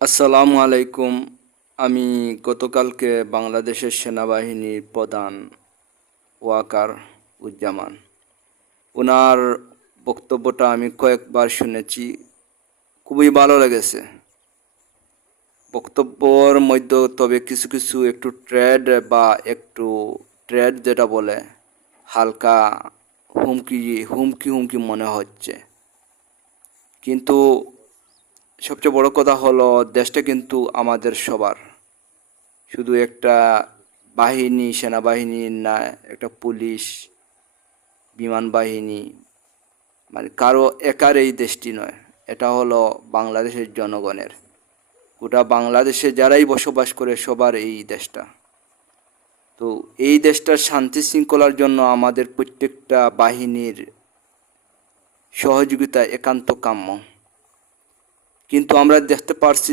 আসসালামু আলাইকুম। আমি গতকালকে বাংলাদেশের সেনাবাহিনীর প্রধান ওয়াকার উজ্জামান ওনার বক্তব্যটা আমি কয়েকবার শুনেছি, খুবই ভালো লেগেছে বক্তব্যর মধ্যে। তবে কিছু কিছু একটু ট্রেড যেটা বলে হালকা হুমকি হুমকি হুমকি মনে হচ্ছে। কিন্তু সবচেয়ে বড় কথা হলো, দেশটা কিন্তু আমাদের সবার, শুধু একটা সেনাবাহিনী না, একটা পুলিশ, বিমান বাহিনী, মানে কারো একার এই দেশটি নয়। এটা হলো বাংলাদেশের জনগণের, গোটা বাংলাদেশে যারাই বসবাস করে সবার এই দেশটা। তো এই দেশটার শান্তি শৃঙ্খলার জন্য আমাদের প্রত্যেকটা বাহিনীর সহযোগিতা একান্ত কাম্য। কিন্তু আমরা দেখতে পারছি